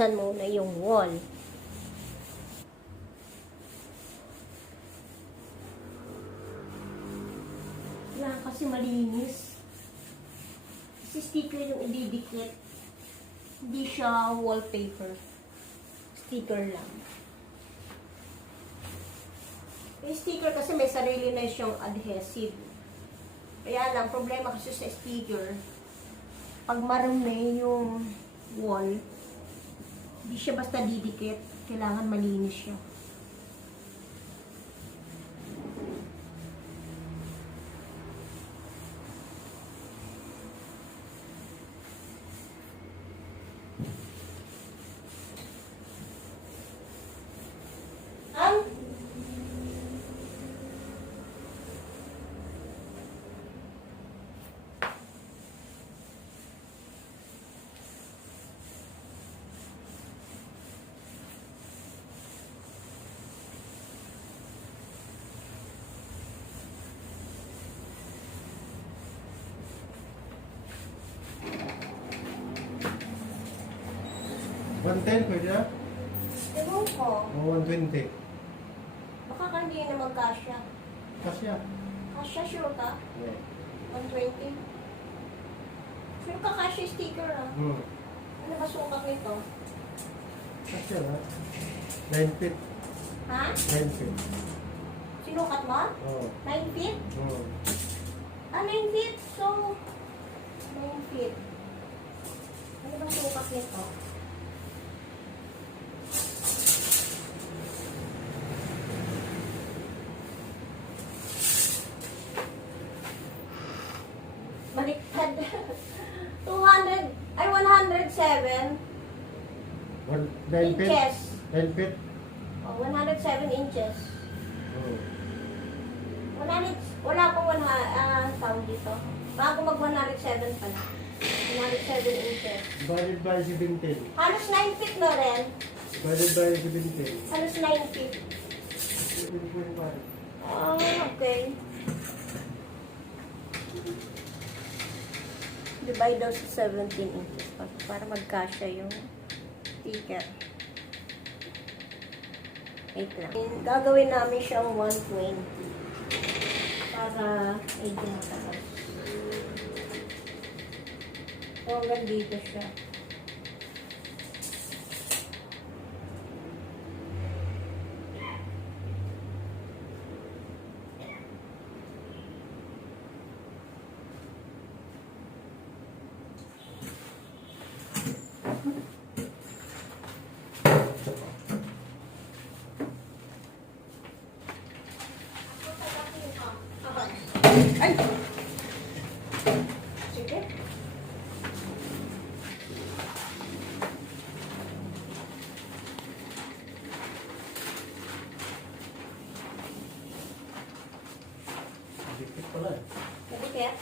bubuksan muna yung wall. Yan, kasi malinis. Kasi sticker yung ididikit. Hindi siya wallpaper. Sticker lang. Yung sticker kasi may sarili na siyang adhesive. Kaya lang, problema kasi sa sticker, pag marumi yung wall, hindi siya basta didikit. Kailangan malinis siya. Ang 110 pwede na? ewan ko. O 120? Baka ka hindi na magkasya. Kasya. Kasya, sure ka? Yeah. 120? Sure ka kasya sticker ah. Ano ba sukat nito? Kasya na. 9 feet. Ha? 9 feet. Sinukat mo? Oo. 9 feet? Oo. Ah, 9 feet. So, 9 feet. Ano ba sukat nito? Baliktad. 200, ay 107 9 feet? inches. 9 feet? Oh, 107 inches. Oo. Wala pong tawag dito. Bago mag 107 pala. 107 inches. Divided by 17. Halos 9 feet na rin. Divided by 17. Halos 9 feet. 7.5. Oh, okay. Divide daw sa 17 inches para magkasya yung sticker. Wait lang. Gagawin namin siyang 120 para medyo mataas. So, hanggang dito siya. Ay! Sige. Dikit pala eh. Nadikit?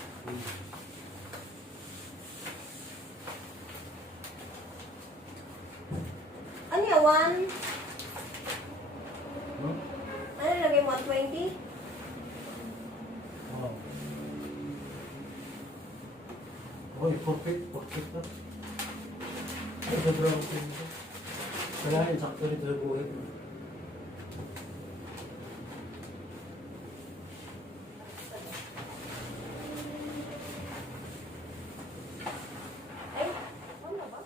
Ano yan? No? Ano lagay mo? 120? Wow. Oy, 4 feet. 4 feet na. Ay, sobrang feet. Kailangan sakto nito sa buhay. Ay, ano ba?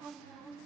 Walang...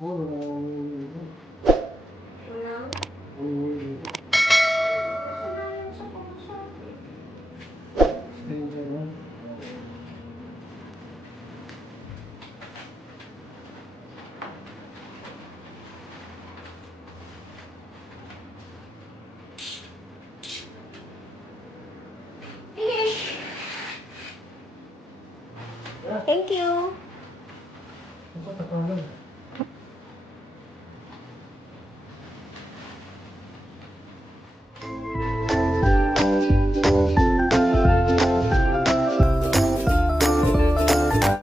Walang Walang... kasanayan sa pamasahe. Ayun ka na. Thank you. Ba't ako